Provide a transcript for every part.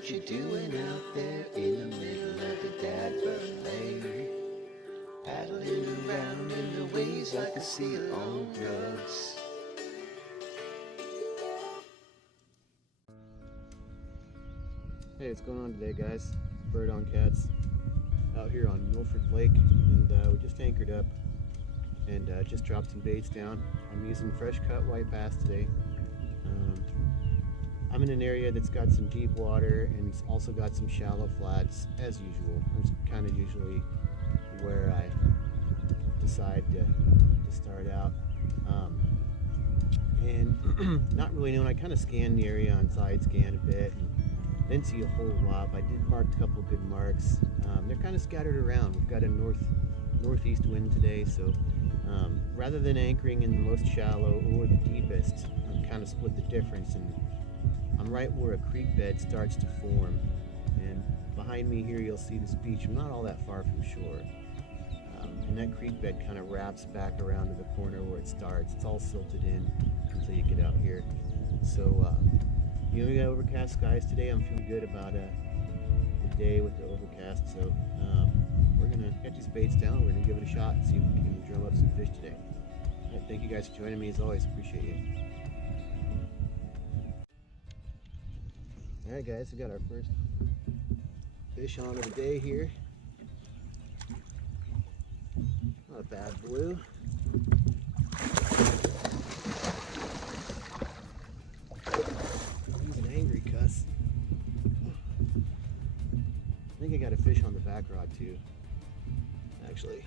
what you're doing out there in the middle of the Dadburn Lake, paddling around in the waves like a seal on drugs. Hey, what's going on today, guys? Bird on Cats out here on Milford Lake, and we just anchored up and just dropped some baits down. I'm using fresh cut white bass today. I'm in an area that's got some deep water and it's also got some shallow flats as usual. That's kind of usually where I decide to start out. And not really knowing, I kind of scanned the area on side scan a bit and didn't see a whole lot. I did mark a couple good marks. They're kind of scattered around. We've got a northeast wind today, so rather than anchoring in the most shallow or the deepest, I'm kind of split the difference, and I'm right where a creek bed starts to form. And behind me here you'll see this beach. I'm not all that far from shore. And that creek bed kind of wraps back around to the corner where it starts. It's all silted in until you get out here. So you know, we got overcast skies today. I'm feeling good about the day with the overcast. So we're gonna get these baits down. We're gonna give it a shot and see if we can drum up some fish today. All right, thank you guys for joining me as always. Appreciate you. All right, guys, we got our first fish on of the day here. Not a bad blue. He's an angry cuss. I think I got a fish on the back rod too. Actually,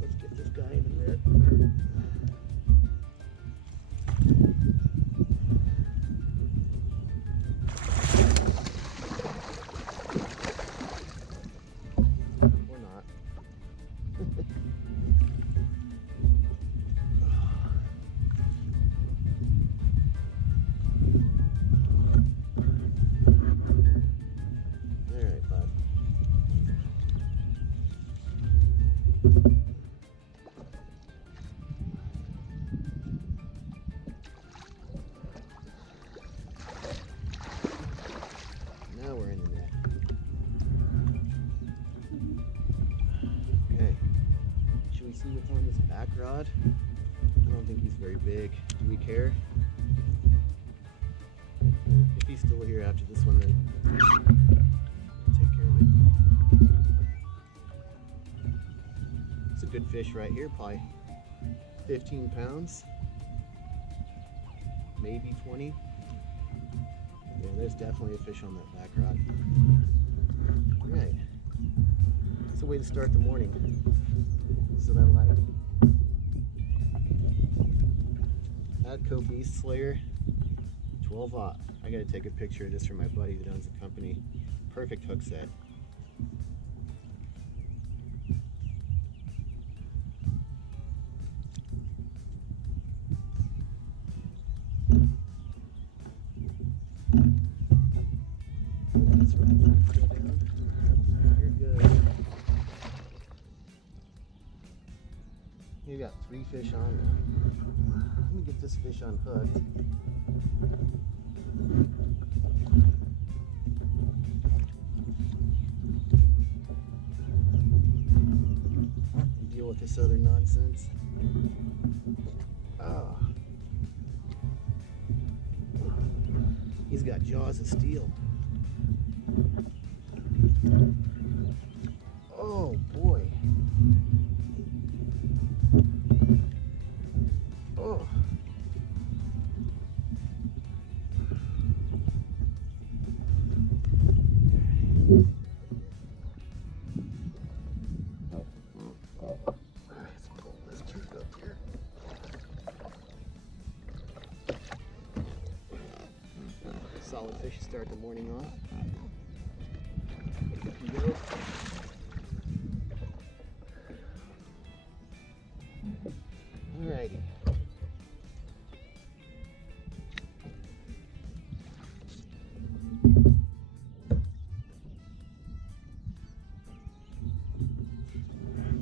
let's get this guy in there. Or not. Now we're in the net. Okay. Should we see what's on this back rod? I don't think he's very big. Do we care? If he's still here after this one, then I'll take care of it. It's a good fish right here, probably 15 pounds, maybe 20. Yeah, there's definitely a fish on that back rod. All right, that's a way to start the morning. That's what I like. Atco Beast Slayer, 12-aught. I gotta take a picture of this for my buddy that owns the company. Perfect hook set. That's right. Pull down. You're good. You got 3 fish on now. Let me get this fish unhooked. And deal with this other nonsense. Oh. He's got jaws of steel. Oh boy. Oh. Let's pull this jerk up here. Solid fish to start the morning off. Go. Alrighty.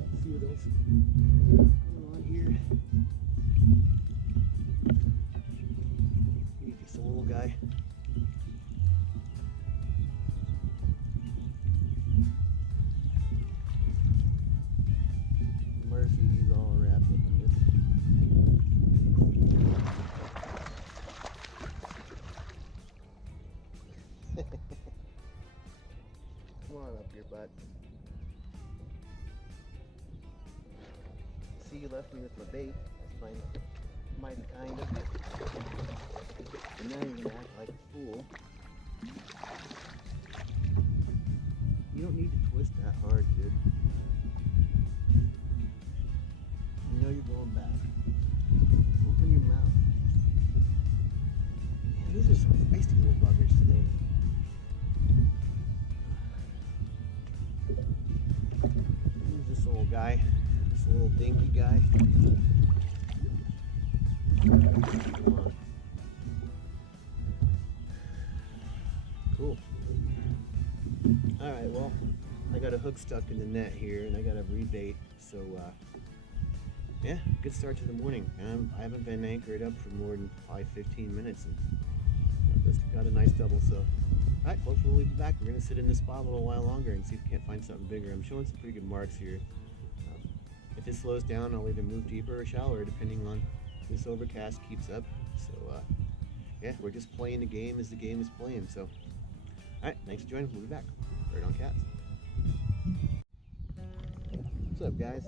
Let's see what else is going on here. Maybe just a little guy. see you left me with my bait. That's fine. Mighty kind of you. And now you're gonna act like a fool. You don't need to twist that hard, dude. You know you're going back. Open your mouth. Man, these are some feisty little buggers today. Who's this little guy? This little dinky guy. Come on. Cool. Alright, well, I got a hook stuck in the net here and I got a rebait, so yeah, good start to the morning. I haven't been anchored up for more than probably 15 minutes and just got a nice double, so alright, folks, we'll be back. We're going to sit in this spot a little while longer and see if we can't find something bigger. I'm showing some pretty good marks here. If it slows down, I'll either move deeper or shallower depending on if this overcast keeps up. So yeah, we're just playing the game as the game is playing. So alright, thanks for joining. We'll be back. Right on Cats. What's up, guys?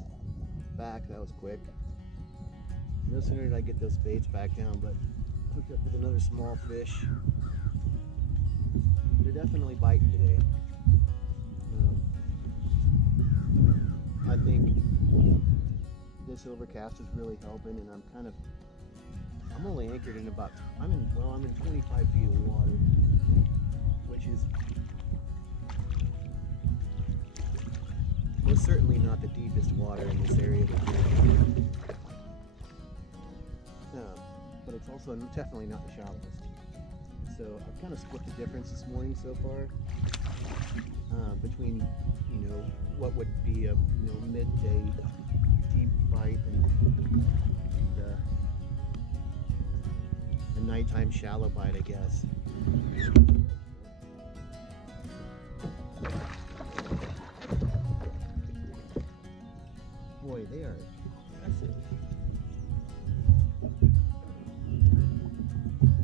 Back. That was quick. No sooner did I get those baits back down, but hooked up with another small fish. They're definitely biting today. I think this overcast is really helping, and I'm only anchored in I'm in 25 feet of water, which is most certainly not the deepest water in this area. But it's also definitely not the shallowest. So I've kind of split the difference this morning so far between, what would be a midday deep bite and a nighttime shallow bite, I guess. Boy, they are aggressive.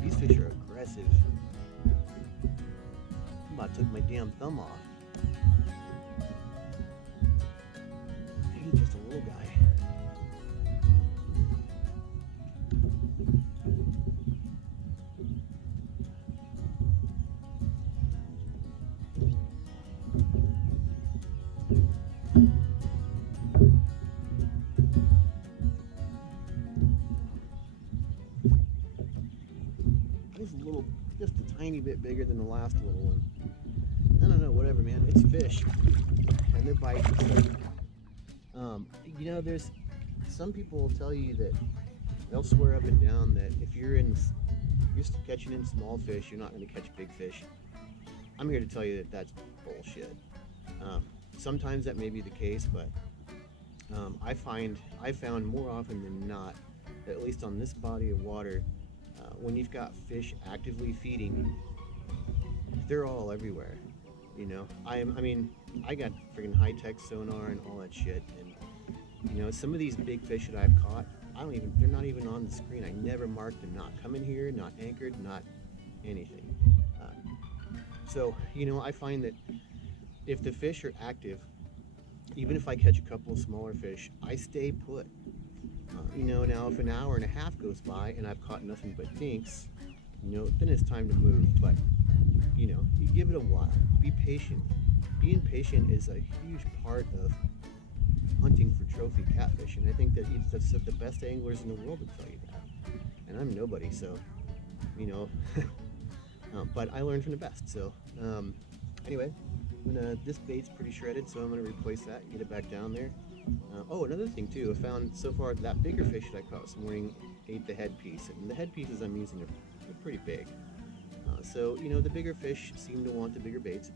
These fish are aggressive. I about took my damn thumb off. Maybe just a little guy. Just a tiny bit bigger than the last little one. I don't know, whatever, man. It's fish, and they're biting. So, there's some people will tell you that they'll swear up and down that if you're catching in small fish, you're not going to catch big fish. I'm here to tell you that that's bullshit. Sometimes that may be the case, but I found more often than not, at least on this body of water, when you've got fish actively feeding, they're all everywhere. I got freaking high-tech sonar and all that shit, and some of these big fish that I've caught, they're not even on the screen. I never marked them, not coming here, not anchored, not anything. So I find that if the fish are active, even if I catch a couple of smaller fish, I stay put. Now if an hour and a half goes by and I've caught nothing but dinks, then it's time to move. But you give it a while. Be patient. Being patient is a huge part of hunting for trophy catfish, and I think that that's the best anglers in the world will tell you that. And I'm nobody, so but I learned from the best. So anyway, this bait's pretty shredded, so I'm gonna replace that and get it back down there. Oh, another thing too, I found so far that bigger fish that I caught this morning ate the headpiece, and the headpieces I'm using are pretty big. So the bigger fish seem to want the bigger baits,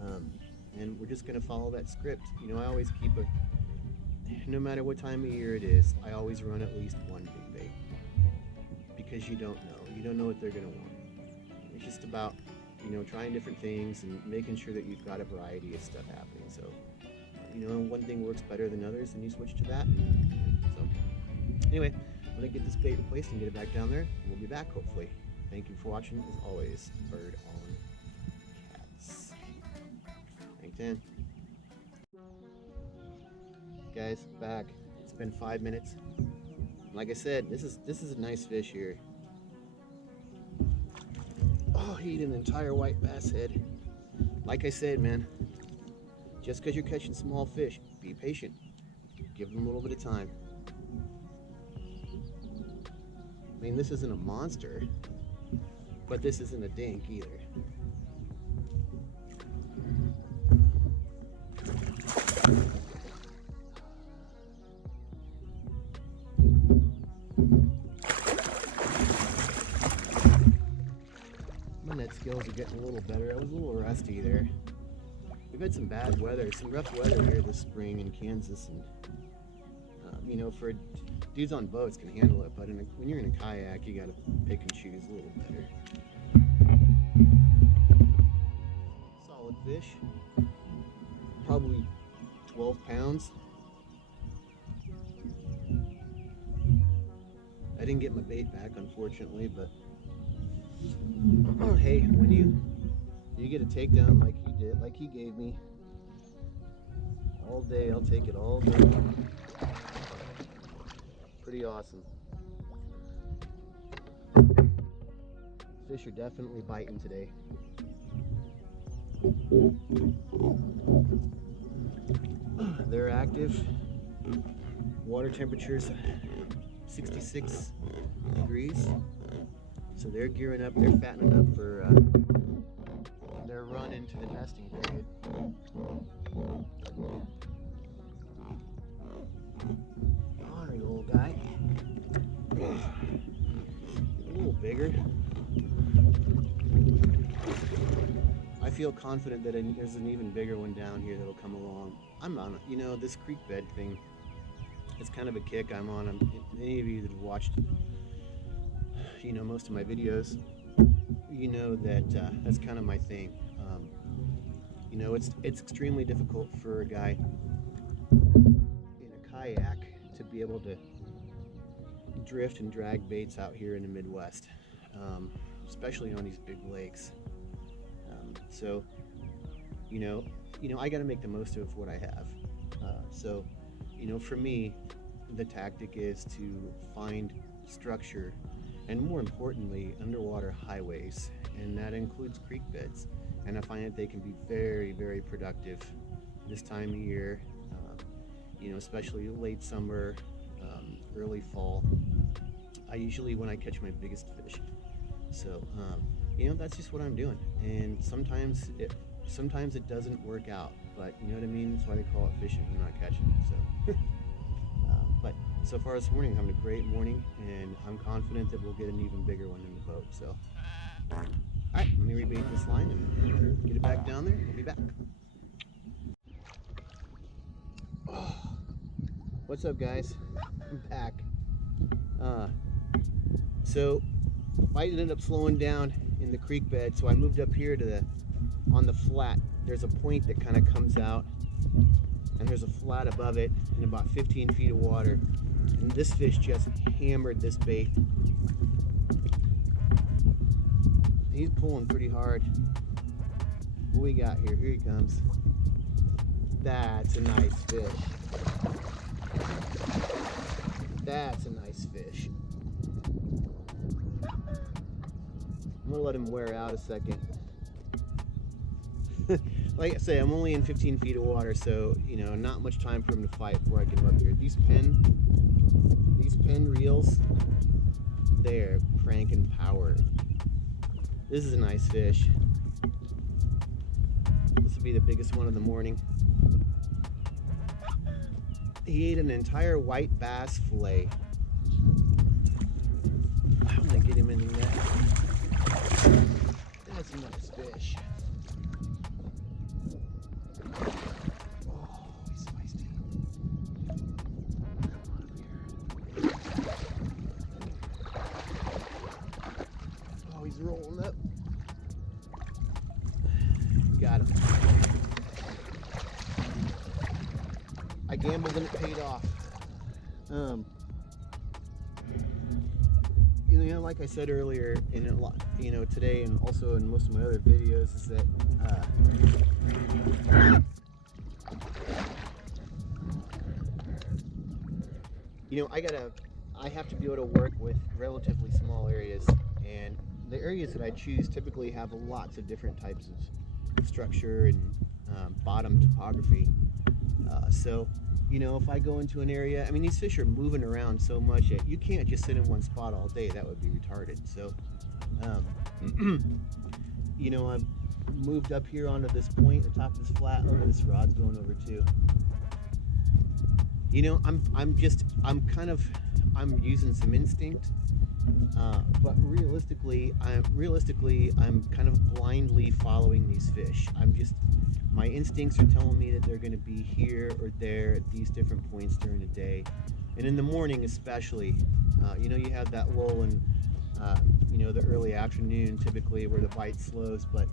and we're just gonna follow that script. I always keep no matter what time of year it is, I always run at least one big bait, because you don't know what they're gonna want. It's just about trying different things and making sure that you've got a variety of stuff happening. So one thing works better than others, and you switch to that. So anyway, I'm gonna get this bait replaced and get it back down there. We'll be back hopefully. Thank you for watching. As always, Bird on Cats. Thanks, Dan. Guys, back. It's Spend 5 minutes. Like I said, this is a nice fish here. Oh, he ate an entire white bass head. Like I said, man, just because you're catching small fish, be patient. Give them a little bit of time. I mean, this isn't a monster, but this isn't a dink either. My net skills are getting a little better. I was a little rusty there. We've had some bad weather, some rough weather here this spring in Kansas, and you know, for dudes on boats can handle it, but when you're in a kayak, you gotta pick and choose a little better. Solid fish, probably 12 pounds. I didn't get my bait back, unfortunately, but oh, hey, when you get a takedown like he did, like he gave me, all day, I'll take it all day. Pretty awesome. Fish are definitely biting today. They're active. Water temperature's 66 degrees. So they're gearing up, they're fattening up for their run into the nesting period. Ornery little guy. A little bigger. I feel confident that there's an even bigger one down here that'll come along. I'm on, you know, this creek bed thing. It's kind of a kick I'm on. Any of you that have watched, you know, most of my videos, you know that that's kind of my thing. You know, it's extremely difficult for a guy in a kayak to be able to drift and drag baits out here in the Midwest, especially on these big lakes. So, you know, I got to make the most of what I have. So, you know, for me, the tactic is to find structure, and more importantly, underwater highways, and that includes creek beds. And I find that they can be very, very productive this time of year, you know, especially late summer, early fall. I usually, when I catch my biggest fish. So, you know, that's just what I'm doing. And sometimes it doesn't work out, but you know what I mean? That's why they call it fishing and not catching. So, but so far this morning, I'm having a great morning, and I'm confident that we'll get an even bigger one in the boat. So, all right, let me rebait this line and get it back down there. We'll be back. Oh, what's up, guys? I'm back. So fight ended up slowing down in the creek bed, so I moved up here to on the flat. There's a point that kind of comes out, and there's a flat above it and about 15 feet of water. And this fish just hammered this bait. He's pulling pretty hard. What we got here? Here he comes. That's a nice fish. That's a nice fish. I'm gonna let him wear out a second. Like I say, I'm only in 15 feet of water, so you know, not much time for him to fight before I get him up here. These pen reels, they're cranking power. This is a nice fish. This will be the biggest one of the morning. He ate an entire white bass fillet. I'm gonna get him in the net. That's a nice fish. Oh, he's feisty. Come on up here. Oh, he's rolling up. Got him. I gambled and it paid off. You know, like I said earlier, in a lot, you know, today and also in most of my other videos, is that You know, I have to be able to work with relatively small areas, and the areas that I choose typically have lots of different types of structure and bottom topography. So, you know, if I go into an area, I mean, these fish are moving around so much that you can't just sit in one spot all day. That would be retarded. So, you know, I've moved up here onto this point, the top of this flat. Oh, this rod's going over too. You know, I'm using some instinct, but realistically, I'm kind of blindly following these fish. My instincts are telling me that they're going to be here or there at these different points during the day, and in the morning especially. You know, you have that lull in, you know, the early afternoon typically where the bite slows, but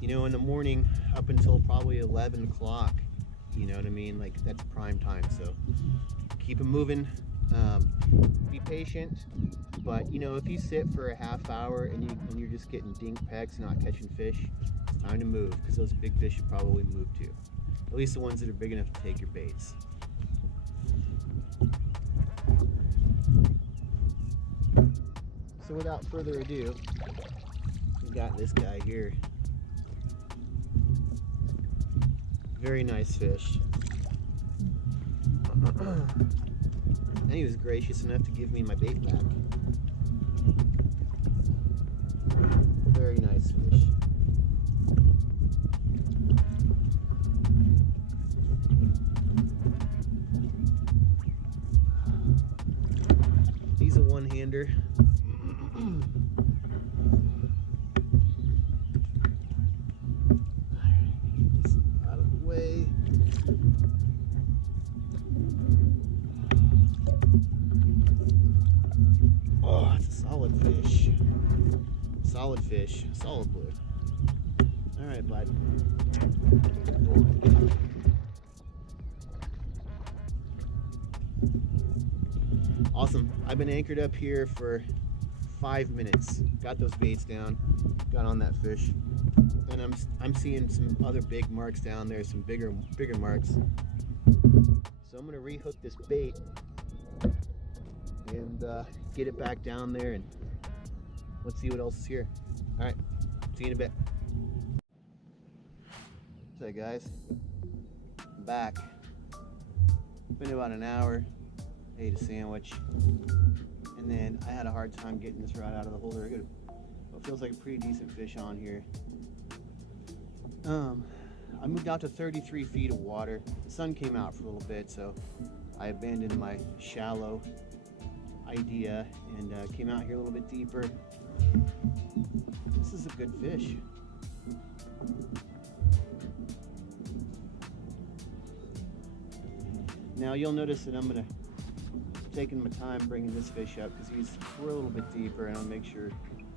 you know, in the morning up until probably 11 o'clock. You know what I mean? Like, that's prime time. So keep them moving. Be patient. But you know, if you sit for a half hour and you're just getting dink pecks, not catching fish, it's time to move, because those big fish should probably move too. At least the ones that are big enough to take your baits. So without further ado, we got this guy here. Very nice fish. And he was gracious enough to give me my bait back. Very nice fish. He's a one-hander. Oh, it's a solid fish. Solid fish. Solid blue. All right, bud. Awesome. I've been anchored up here for 5 minutes. Got those baits down. Got on that fish. And I'm seeing some other big marks down there, some bigger marks. So I'm gonna rehook this bait and get it back down there, and let's see what else is here. All right, see you in a bit. So guys, I'm back. Been about an hour. Ate a sandwich, and then I had a hard time getting this rod out of the holder. I got what feels like a pretty decent fish on here. I moved out to 33 feet of water. The sun came out for a little bit, so I abandoned my shallow idea and came out here a little bit deeper. This is a good fish. Now you'll notice that I'm taking my time bringing this fish up because we're a little bit deeper, and I'll make sure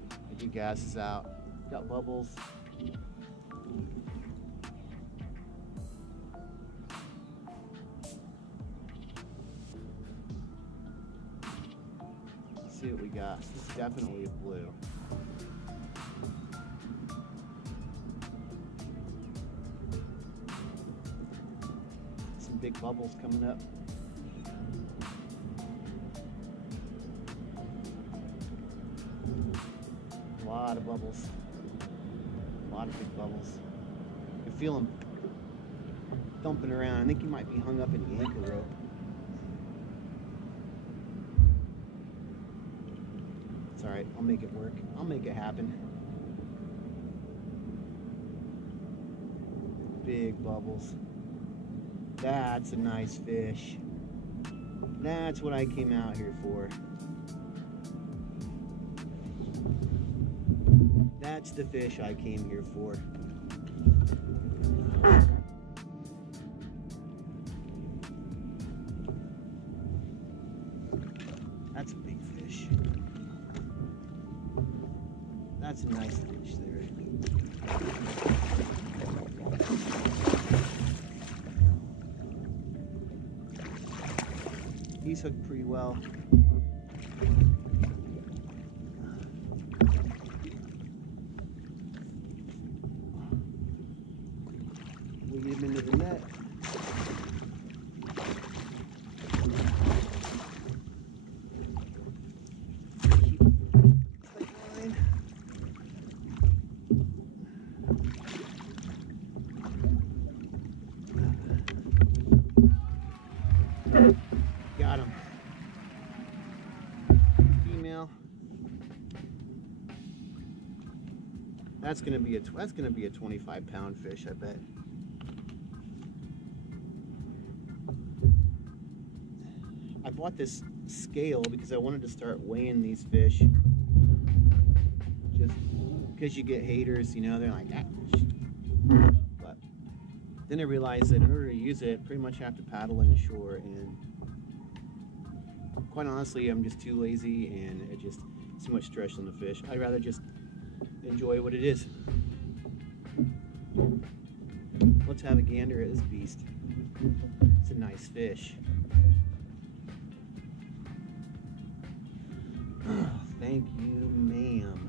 that he gasses out. Got bubbles. Let's see what we got. This is definitely a blue. Some big bubbles coming up. A lot of bubbles. A lot of big bubbles. You can feel them thumping around. I think he might be hung up in the anchor rope. It's all right. I'll make it work. I'll make it happen. Big bubbles. That's a nice fish. That's what I came out here for. That's the fish I came here for. That's a big fish. That's a nice fish there. He's hooked pretty well. We get him into the net. Got him. Female. That's gonna be a 25-pound fish, I bet. I bought this scale because I wanted to start weighing these fish. Just because you get haters, you know, they're like, ah. But then I realized that in order to use it, pretty much have to paddle in the shore, and quite honestly, I'm just too lazy, and it just too much stress on the fish. I'd rather just enjoy what it is. Let's have a gander at this beast. It's a nice fish. Oh, thank you, ma'am.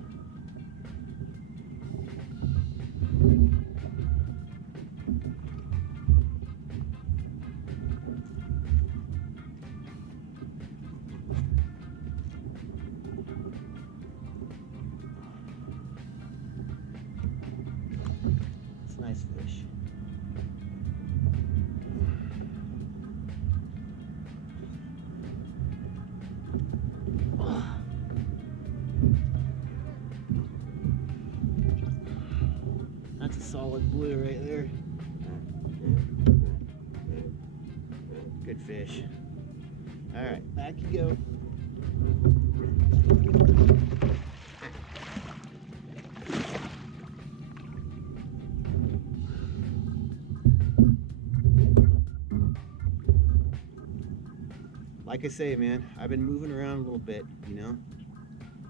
It's a nice fish. That's a solid blue right there. Good fish. All right, back you go. Like I say, man, I've been moving around a little bit, you know,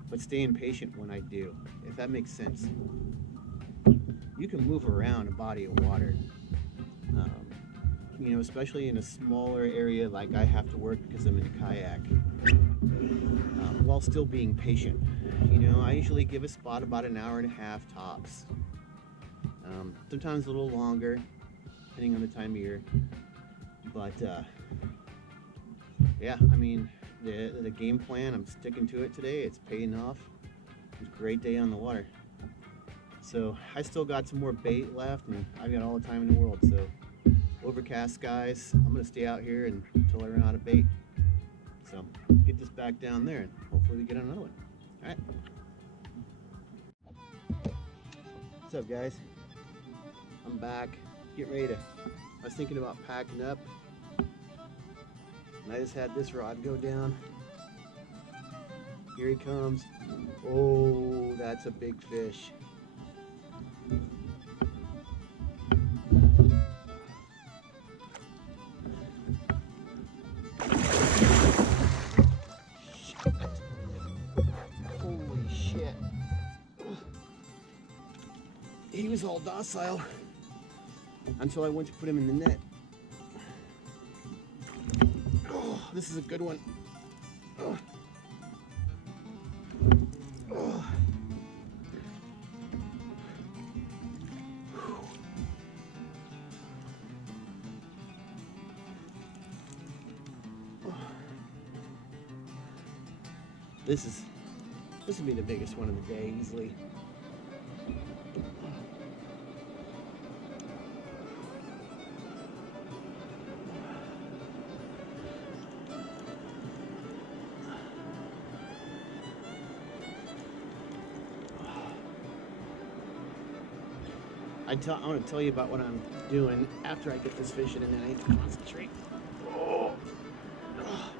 but staying patient when I do, if that makes sense. You can move around a body of water, you know, especially in a smaller area like I have to work because I'm in a kayak, while still being patient. You know, I usually give a spot about an hour and a half tops, sometimes a little longer, depending on the time of year. But yeah, I mean, the game plan, I'm sticking to it today. It's paying off. It was a great day on the water. So I still got some more bait left, and I've got all the time in the world. So overcast skies, I'm gonna stay out here until I run out of bait. So get this back down there, and hopefully we get another one. All right. What's up, guys? I'm back. Get ready to. I was thinking about packing up, and I just had this rod go down. Here he comes. Oh, that's a big fish. Holy shit. He was all docile until I went to put him in the net. Oh, this is a good one. Oh. Oh. This will be the biggest one of the day, easily. I want to tell you about what I'm doing after I get this fish in, and then I need to concentrate. Oh. Oh.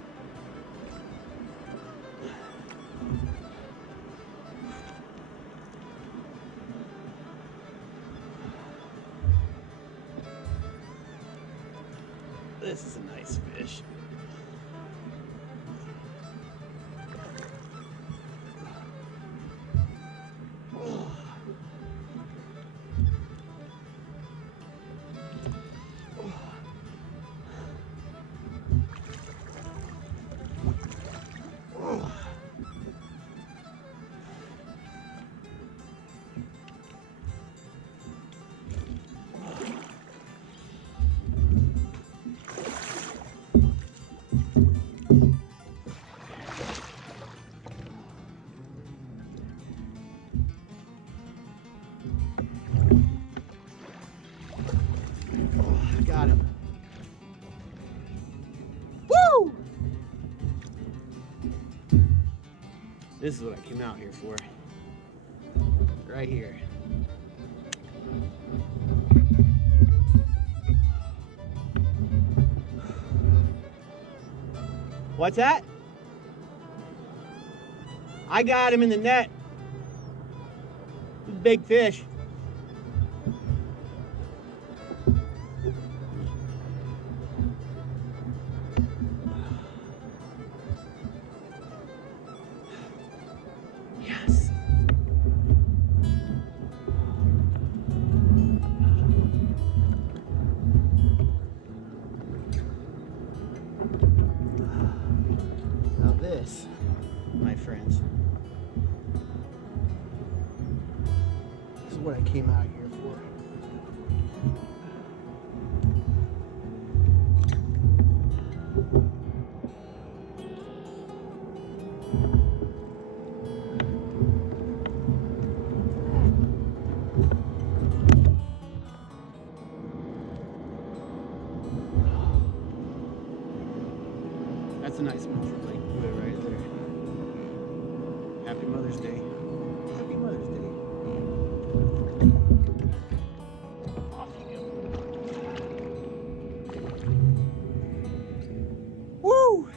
This is a nice fish. Oh. This is what I came out here for. Right here. What's that? I got him in the net. Big fish. Yes. Now this, my friends, this is what I came out here for. That's a nice mouthful lake right there. Happy Mother's Day. Happy Mother's Day. Off you go. Woo!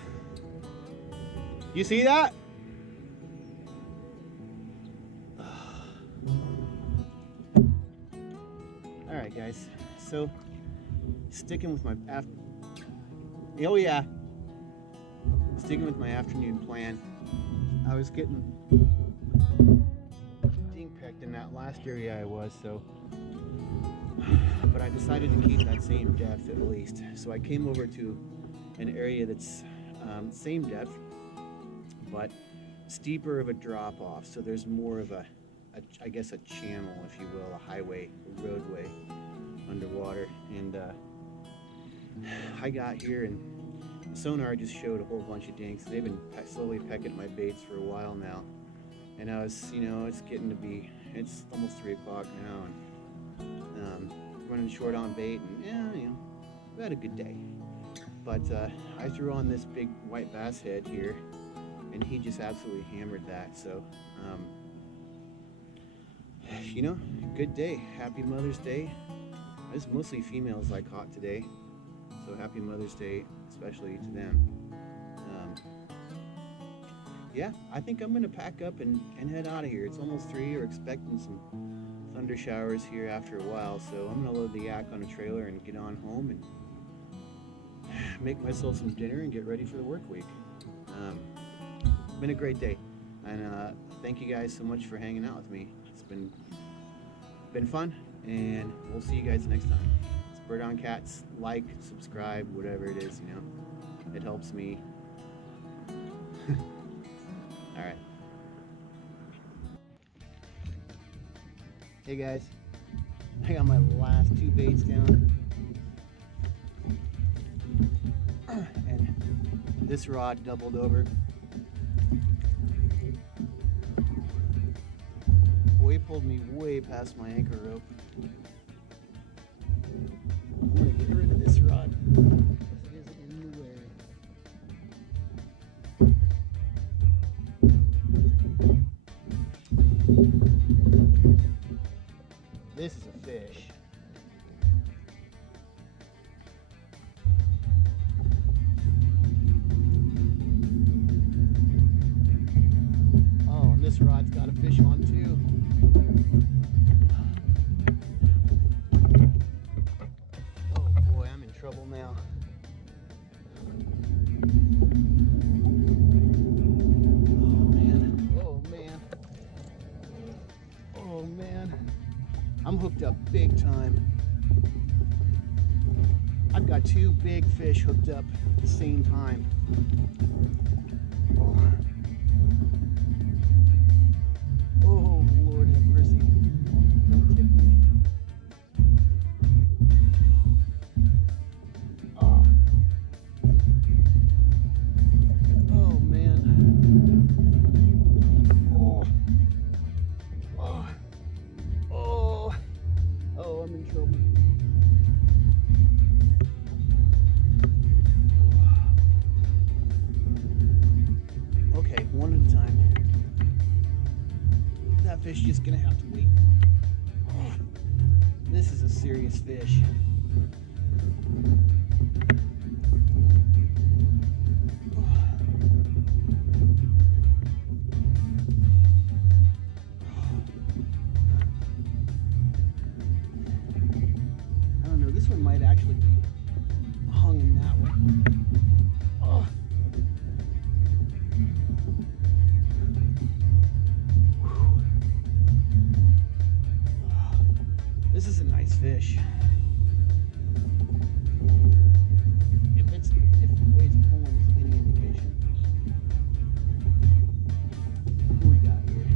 You see that? All right, guys. So, sticking with my oh yeah. Sticking with my afternoon plan, I was getting pecked in that last area I was, so, but I decided to keep that same depth at least. So I came over to an area that's same depth, but steeper of a drop off. So there's more of a I guess a channel, if you will, a highway, a roadway underwater. And I got here and sonar just showed a whole bunch of dinks. They've been slowly pecking at my baits for a while now, and I was, it's getting to be, it's almost 3 o'clock now, and running short on bait, and we had a good day. But I threw on this big white bass head here, and he just absolutely hammered that. So, good day. Happy Mother's Day. It's mostly females I caught today, so happy Mother's Day, especially to them. Yeah, I think I'm gonna pack up and head out of here. It's almost 3. We're expecting some thunder showers here after a while, so I'm gonna load the yak on a trailer and get on home and make myself some dinner and get ready for the work week. Been a great day, and thank you guys so much for hanging out with me. It's been fun, and we'll see you guys next time. It's Bird on Cats. Like, subscribe, whatever it is, it helps me. All right. Hey guys, I got my last 2 baits down, and this rod doubled over. Boy, he pulled me way past my anchor rope. I'm gonna get rid of this rod. It is in the way. This is a fish. Oh, and this rod's got a fish on too. Oh boy, I'm in trouble now. Oh man. I'm hooked up big time. I've got 2 big fish hooked up at the same time. Oh, oh Lord have mercy. Don't tip me. Oh. Oh man. Oh. Oh. Oh. Oh, I'm in trouble. Okay, one at a time. catfish just gonna have to wait. Oh, this is a serious fish. I don't know, this one might actually be hung in that one. Oh. This is a nice fish. If the way it's pulling is any indication. What do we got here?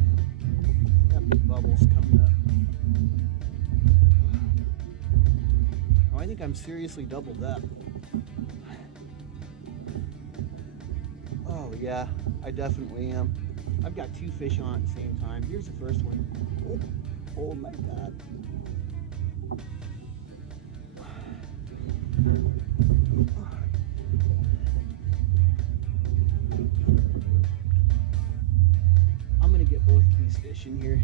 Got big bubbles coming up. Oh, I think I'm seriously doubled up. Oh yeah, I definitely am. I've got two fish on at the same time. Here's the first one. Oh my God. I'm gonna get both of these fish in here.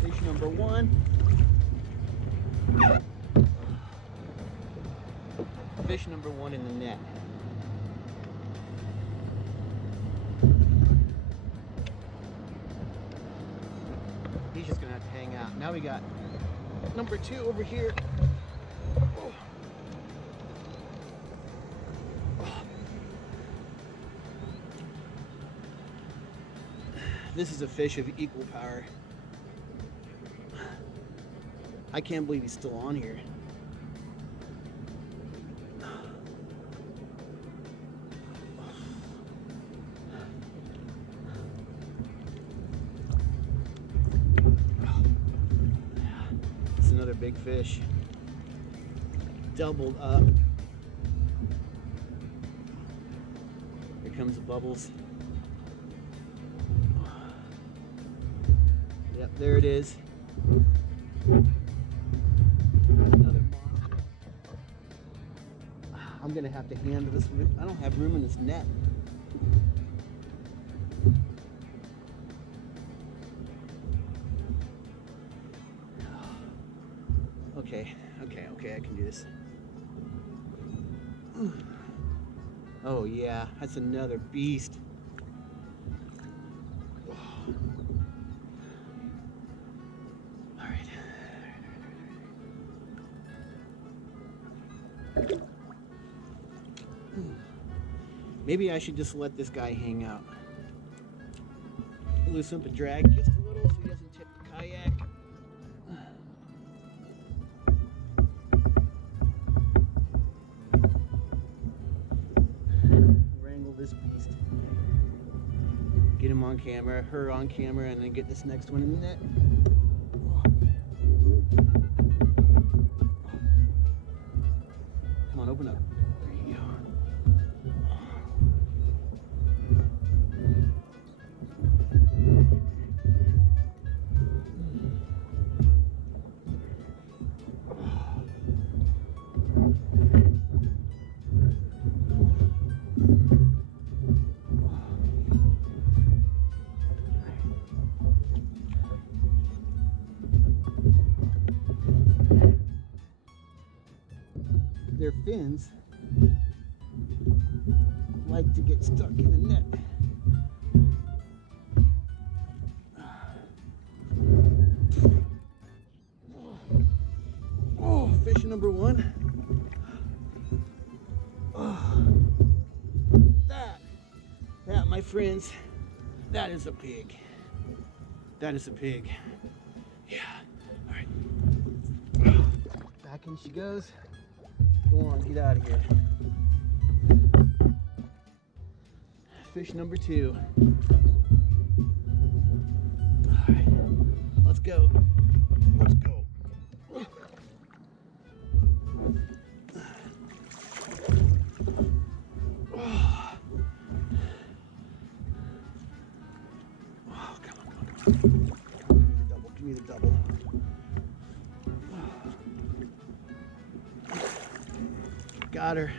Fish number one. Fish number one in the net. He's just gonna have to hang out. Now we got number two over here. Oh. Oh. This is a fish of equal power. I can't believe he's still on here. It's another big fish. Doubled up. Here comes the bubbles. Yep, there it is. Another monster. I'm gonna have to handle this. I don't have room in this net. Okay, I can do this. Oh yeah, that's another beast. All right. Maybe I should just let this guy hang out. Loosen up a drag just a little so he doesn't tip the kayak. Wrangle this beast. Get him on camera, her on camera, and then get this next one in the net. Come on, open up. There you go. Their fins like to get stuck in the net. Oh, fish number one. Oh, that, my friends, that is a pig. That is a pig. Yeah. All right. Back in she goes. Go on, get out of here. Fish number two. All right, let's go. Let's go. Oh, come on. Give me the double. got her.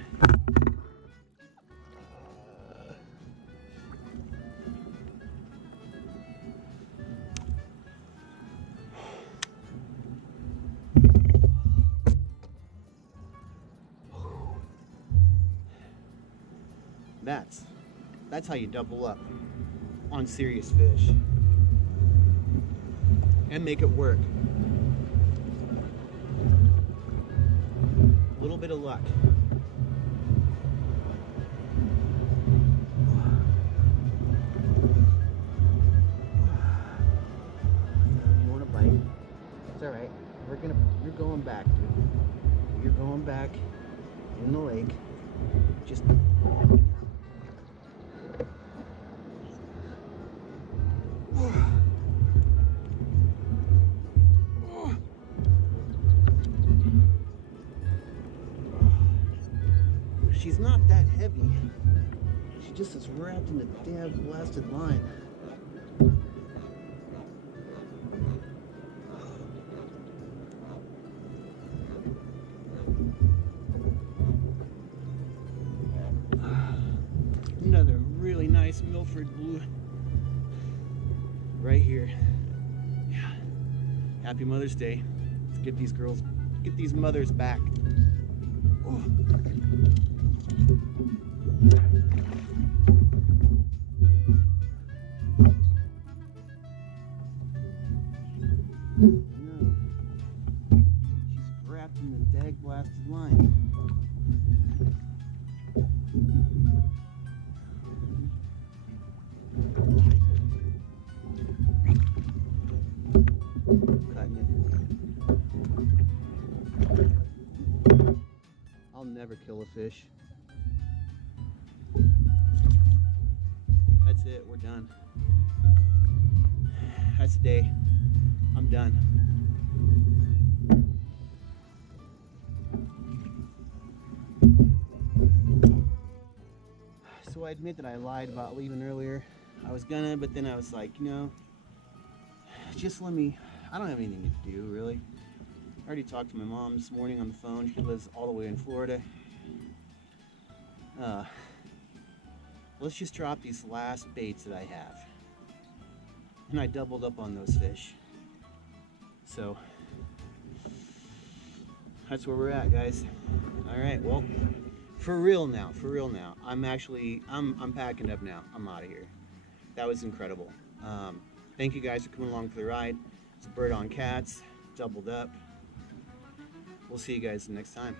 That's how you double up on serious fish and make it work. A little bit of luck. You want to bite? It's all right. You're going back, dude. You're going back in the lake. Just. She's not that heavy. She just is wrapped in the damn blasted line. Another really nice Milford blue right here. Yeah. Happy Mother's Day. Let's get these girls, get these mothers back. Oh. No. She's wrapped in the dag blasted line. I'll never kill a fish. That's it, we're done. That's the day. I'm done. So I admit that I lied about leaving earlier. I was gonna, but then I was like, you know, just let me, I don't have anything to do, really. I already talked to my mom this morning on the phone. She lives all the way in Florida. Let's just drop these last baits that I have. And I doubled up on those fish. So, that's where we're at, guys. All right, well, for real now. I'm packing up now. I'm out of here. That was incredible. Thank you guys for coming along for the ride. It's Bird on Cats, doubled up. We'll see you guys next time.